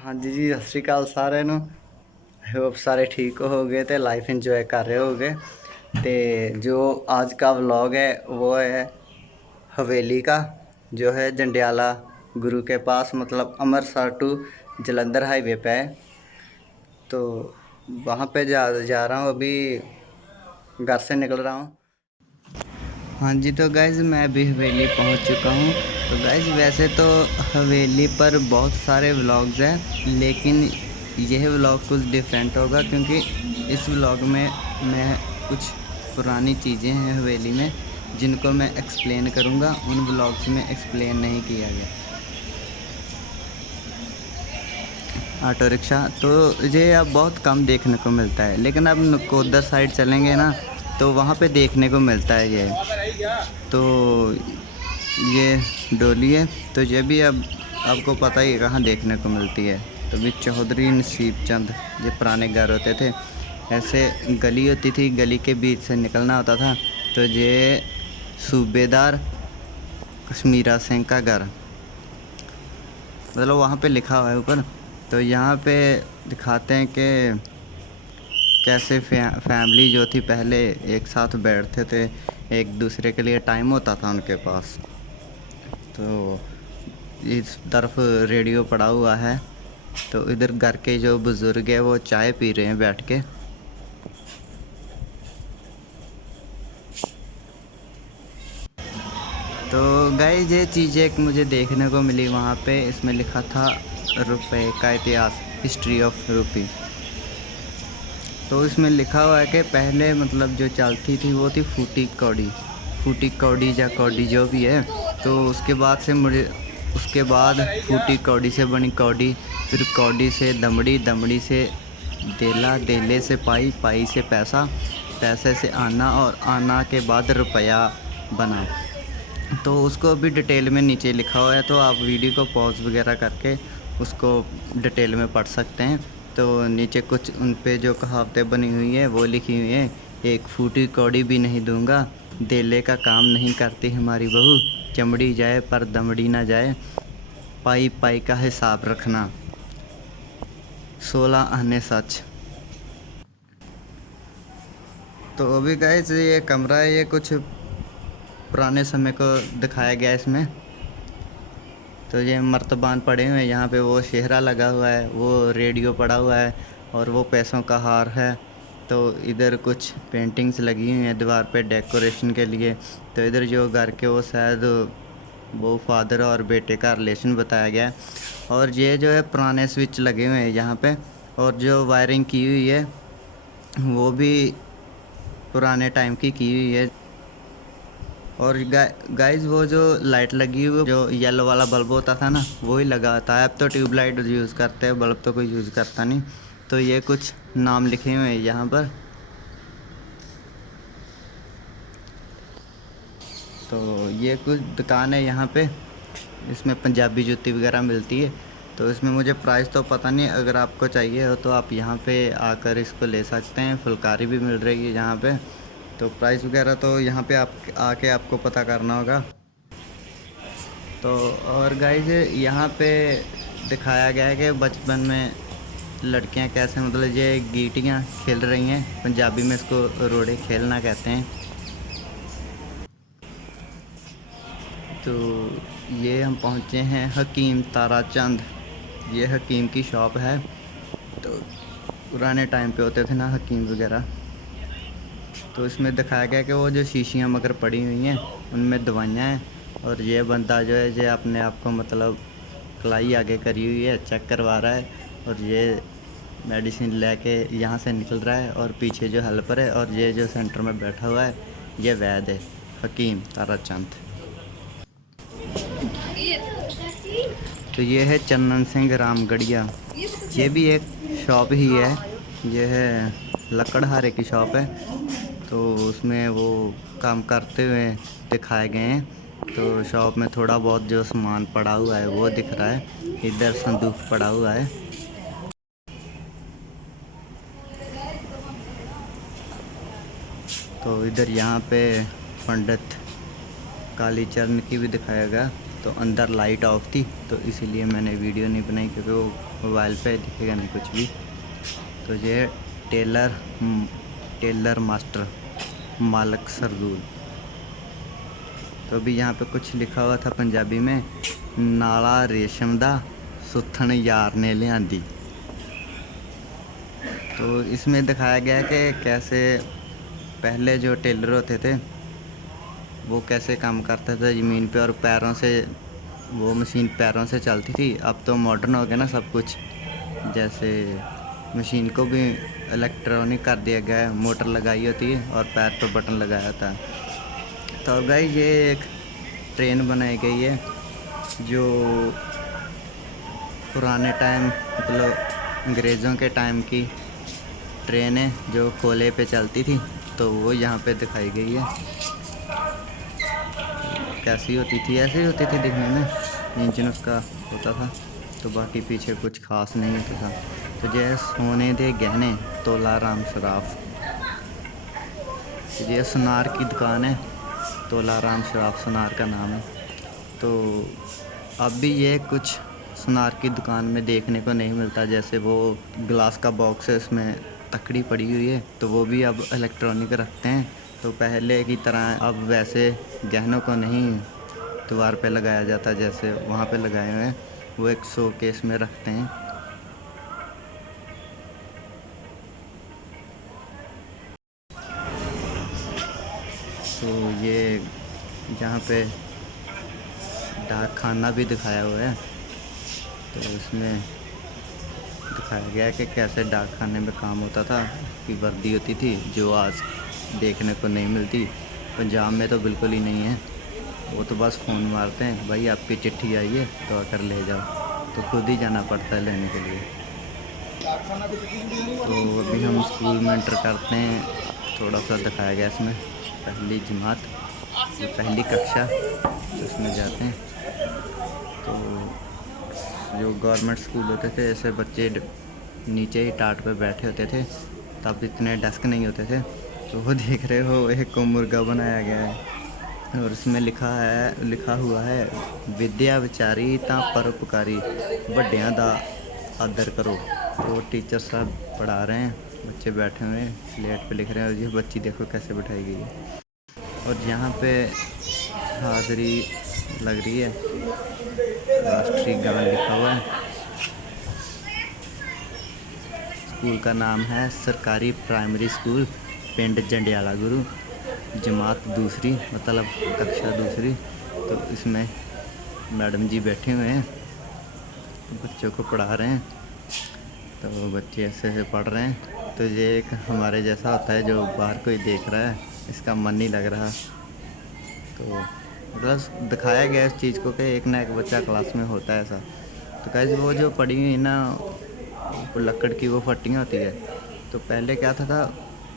हाँ जी जी, सत श्री अकाल सारे ਨੂੰ। आई होप सारे ठीक हो गए थे, लाइफ इंजॉय कर रहे हो गए। तो जो आज का व्लॉग है वो है हवेली का, जो है जंडियाला गुरु के पास, मतलब अमृतसर टू जलंधर हाईवे पे है। तो वहाँ पे जा रहा हूँ, अभी घर से निकल रहा हूँ। हाँ जी, तो गाइज़ मैं अभी हवेली पहुँच चुका हूँ। तो गाइज़ वैसे तो हवेली पर बहुत सारे व्लॉग्स हैं, लेकिन यह व्लॉग कुछ डिफरेंट होगा क्योंकि इस व्लॉग में मैं कुछ पुरानी चीज़ें हैं हवेली में जिनको मैं एक्सप्लेन करूँगा, उन व्लॉग्स में एक्सप्लेन नहीं किया गया। ऑटो रिक्शा तो ये अब बहुत कम देखने को मिलता है, लेकिन अब नकोदर साइड चलेंगे ना तो वहाँ पे देखने को मिलता है ये। तो ये डोली है, तो ये भी अब आपको पता ही है कहाँ देखने को मिलती है। तो भी चौधरी नसीब चंद, ये पुराने घर होते थे, ऐसे गली होती थी, गली के बीच से निकलना होता था। तो ये सूबेदार कश्मीरा सिंह का घर, मतलब वहाँ पे लिखा हुआ है ऊपर। तो यहाँ पे दिखाते हैं कि कैसे फैमिली जो थी पहले एक साथ बैठते थे, एक दूसरे के लिए टाइम होता था उनके पास। तो इस तरफ रेडियो पड़ा हुआ है, तो इधर घर के जो बुज़ुर्ग है वो चाय पी रहे हैं बैठ के। तो गाइस ये चीज़ एक मुझे देखने को मिली वहाँ पे, इसमें लिखा था रुपए का इतिहास, हिस्ट्री ऑफ रुपी। तो इसमें लिखा हुआ है कि पहले मतलब जो चलती थी वो थी फूटी कौड़ी या कौड़ी जो भी है। तो उसके बाद से मुझे उसके बाद फूटी कौड़ी से बनी कौड़ी, फिर कौड़ी से दमड़ी, दमड़ी से देला, देले से पाई, पाई से पैसा, पैसे से आना, और आना के बाद रुपया बना। तो उसको अभी डिटेल में नीचे लिखा हुआ है, तो आप वीडियो को पॉज वगैरह करके उसको डिटेल में पढ़ सकते हैं। तो नीचे कुछ उन पे जो कहावतें बनी हुई हैं वो लिखी हुई हैं। एक फूटी कौड़ी भी नहीं दूंगा, देले का काम नहीं करती हमारी बहू, चमड़ी जाए पर दमड़ी ना जाए, पाई पाई का हिसाब रखना, 16 आने सच। तो अभी गाइस ये कमरा है, ये कुछ पुराने समय को दिखाया गया इसमें। तो ये मर्तबान पड़े हुए हैं, यहाँ पे वो शेहरा लगा हुआ है, वो रेडियो पड़ा हुआ है, और वो पैसों का हार है। तो इधर कुछ पेंटिंग्स लगी हुई हैं दीवार पे डेकोरेशन के लिए। तो इधर जो घर के वो शायद वो फादर और बेटे का रिलेशन बताया गया है। और ये जो है पुराने स्विच लगे हुए हैं यहाँ पे, और जो वायरिंग की हुई है वो भी पुराने टाइम की हुई है। और गाइस वो जो लाइट लगी हुई, जो येलो वाला बल्ब होता था ना, वही लगा होता है। अब तो ट्यूबलाइट यूज़ करते हैं, बल्ब तो कोई यूज़ करता नहीं। तो ये कुछ नाम लिखे हुए हैं यहाँ पर। तो ये कुछ दुकान है यहाँ पे, इसमें पंजाबी जूती वगैरह मिलती है। तो इसमें मुझे प्राइस तो पता नहीं, अगर आपको चाहिए हो तो आप यहाँ पे आकर इसको ले सकते हैं। फुलकारी भी मिल रही है यहाँ पे। तो प्राइस वगैरह तो यहाँ पे आप आके आपको पता करना होगा। तो और गाइस यहाँ पे दिखाया गया है कि बचपन में लड़कियाँ कैसे, मतलब ये गीटियाँ खेल रही हैं, पंजाबी में इसको रोड़े खेलना कहते हैं। तो ये हम पहुँचे हैं हकीम तारा चंद, ये हकीम की शॉप है। तो पुराने टाइम पे होते थे ना हकीम वगैरह। तो इसमें दिखाया गया कि वो जो शीशियाँ मगर पड़ी हुई हैं उनमें दवाइयाँ हैं, और ये बंदा जो है ये अपने आप को मतलब कलाई आगे करी हुई है, चेक करवा रहा है, और ये मेडिसिन लेके यहाँ से निकल रहा है। और पीछे जो हेल्पर है, और ये जो सेंटर में बैठा हुआ है ये वैद है, हकीम तारा चंद। तो ये है चंदन सिंह रामगढ़िया, ये भी एक शॉप ही है, ये है लकड़हारे की शॉप है। तो उसमें वो काम करते हुए दिखाए गए हैं। तो शॉप में थोड़ा बहुत जो सामान पड़ा हुआ है वो दिख रहा है, इधर संदूक पड़ा हुआ है। तो इधर यहाँ पे पंडित कालीचरण की भी दिखाया गया। तो अंदर लाइट ऑफ थी तो इसीलिए मैंने वीडियो नहीं बनाई, क्योंकि वो मोबाइल पे दिखेगा नहीं कुछ भी। तो ये टेलर मास्टर मालक सरदूल। तो अभी यहाँ पे कुछ लिखा हुआ था पंजाबी में, नाला रेशम दा सुथन यार ने लियांदी। तो इसमें दिखाया गया कि कैसे पहले जो टेलर होते थे वो कैसे काम करते थे ज़मीन पे, और पैरों से वो मशीन पैरों से चलती थी। अब तो मॉडर्न हो गया ना सब कुछ, जैसे मशीन को भी इलेक्ट्रॉनिक कर दिया गया है, मोटर लगाई होती है और पैर पर बटन लगाया होता है। तो गाइस ये एक ट्रेन बनाई गई है जो पुराने टाइम मतलब अंग्रेज़ों के टाइम की ट्रेन है जो कोयले पे चलती थी। तो वो यहाँ पे दिखाई गई है। कैसी होती थी, ऐसी होती थी दिखने में, इंजन उसका होता था। तो बाकी पीछे कुछ खास नहीं होता था। तो जय सोने दे गहने तोला राम शराफ, ये सुनार की दुकान है, तोला राम शराफ सुनार का नाम है। तो अब भी ये कुछ सुनार की दुकान में देखने को नहीं मिलता। जैसे वो ग्लास का बॉक्स है, उसमें तकड़ी पड़ी हुई है, तो वो भी अब इलेक्ट्रॉनिक रखते हैं। तो पहले की तरह अब वैसे गहनों को नहीं दीवार पे लगाया जाता जैसे वहाँ पे लगाए हुए हैं, वो एक शोकेस में रखते हैं। तो ये जहाँ पे डाक खाना भी दिखाया हुआ है, तो उसमें दिखाया गया है कि कैसे डाक खाने में काम होता था, कि वर्दी होती थी जो आज देखने को नहीं मिलती। पंजाब में तो बिल्कुल ही नहीं है, वो तो बस फ़ोन मारते हैं, भाई आपकी चिट्ठी आई है तो आकर ले जाओ, तो खुद ही जाना पड़ता है लेने के लिए। तो अभी हम स्कूल में एंटर करते हैं, थोड़ा सा दिखाया गया इसमें पहली जमात, पहली कक्षा, उसमें जाते हैं। तो जो गवर्नमेंट स्कूल होते थे ऐसे बच्चे नीचे ही टाट पे बैठे होते थे, तब इतने डेस्क नहीं होते थे। तो वो देख रहे हो एक को मुर्गा बनाया गया है और उसमें लिखा हुआ है विद्या विचारी ता परोपकारी बड़ियां दा आदर करो। तो टीचर साहब पढ़ा रहे हैं, बच्चे बैठे हुए हैं स्लेट पे लिख रहे हैं, और ये बच्ची देखो कैसे बिठाई गई है। और यहाँ पे हाज़िरी लग रही है, राष्ट्रीय गान लिखा हुआ है। स्कूल का नाम है सरकारी प्राइमरी स्कूल पिंड जंडियाला गुरु, जमात दूसरी मतलब कक्षा दूसरी। तो इसमें मैडम जी बैठे हुए हैं, बच्चों को पढ़ा रहे हैं। तो बच्चे ऐसे पढ़ रहे हैं। तो ये एक हमारे जैसा होता है जो बाहर कोई देख रहा है, इसका मन नहीं लग रहा। तो मतलब दिखाया गया इस चीज़ को कि एक ना एक बच्चा क्लास में होता है ऐसा। तो कैसे वो जो पड़ी हुई ना लकड़ की वो फट्टियाँ होती है, तो पहले क्या था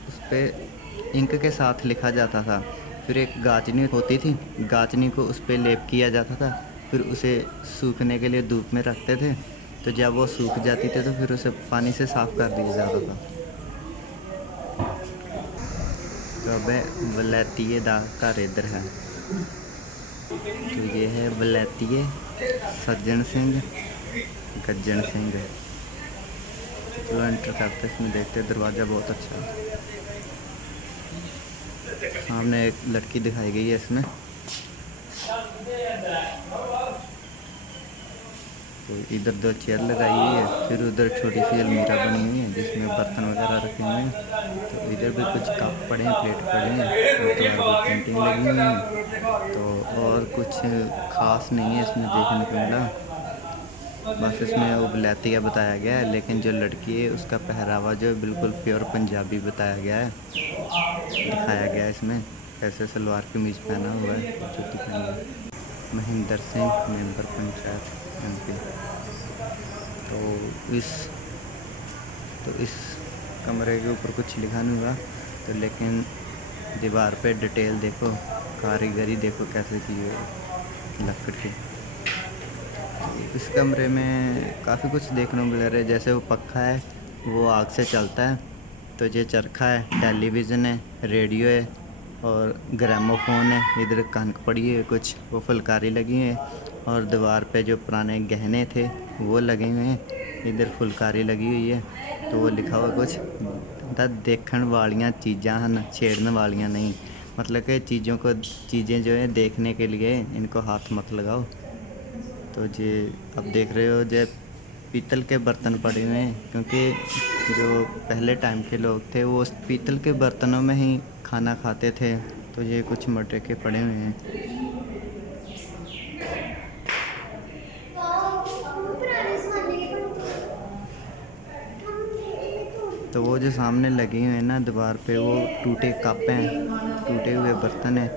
उस पर इंक के साथ लिखा जाता था, फिर एक गाचनी होती थी, गाचनी को उस पर लेप किया जाता था, फिर उसे सूखने के लिए धूप में रखते थे। तो जब वो सूख जाती थी तो फिर उसे पानी से साफ़ कर दिया जाता था। तो अब वलैतीए दा घर इधर है। तो ये है वलैतीए सज्जन सिंह गज्जन सिंह। चलो एंटर करते इसमें, देखते दरवाज़ा बहुत अच्छा है। सामने एक लड़की दिखाई गई है इसमें। तो इधर 2 चेयर लगाई हुई है, फिर उधर छोटी सी अलमीरा बनी हुई है जिसमें बर्तन वगैरह रखे हुए हैं। तो इधर भी कुछ कप पड़े हैं, प्लेट पड़े हैं, और दीवार पर पेंटिंग लगी हुई है। तो और कुछ ख़ास नहीं है इसमें देखने को मिला, बस इसमें वो वलैतिया बताया गया है। लेकिन जो लड़की है उसका पहरावा जो बिल्कुल प्योर पंजाबी बताया गया है, दिखाया गया है इसमें, कैसे सलवार कमीज़ पहना हुआ है, जूती पहनी है। Mahendra Singh member panchayat MP। तो इस कमरे के ऊपर कुछ लिखा नहीं हुआ, तो लेकिन दीवार पे डिटेल देखो, कारीगरी देखो कैसे की है लकड़ की। इस कमरे में काफ़ी कुछ देखने को मिल रहा है, जैसे वो पक्का है वो आग से चलता है। तो ये चरखा है, टेलीविज़न है, रेडियो है और ग्रामोफोन है। इधर कनक पड़ी है, कुछ वो फुलकारी लगी है, और दीवार पे जो पुराने गहने थे वो लगे हुए हैं। इधर फुलकारी लगी हुई है, तो वो लिखा हुआ कुछ देखण वालियाँ चीज़ां हैं, छेड़ने वालियाँ नहीं। मतलब कि चीज़ें जो है देखने के लिए, इनको हाथ मत लगाओ। तो ये अब देख रहे हो जो पीतल के बर्तन पड़े हुए हैं, क्योंकि जो पहले टाइम के लोग थे वो उस पीतल के बर्तनों में ही खाना खाते थे। तो ये कुछ मटके पड़े हुए हैं। तो वो जो सामने लगी हुई है ना दीवार पे, वो टूटे कप हैं, टूटे हुए बर्तन हैं।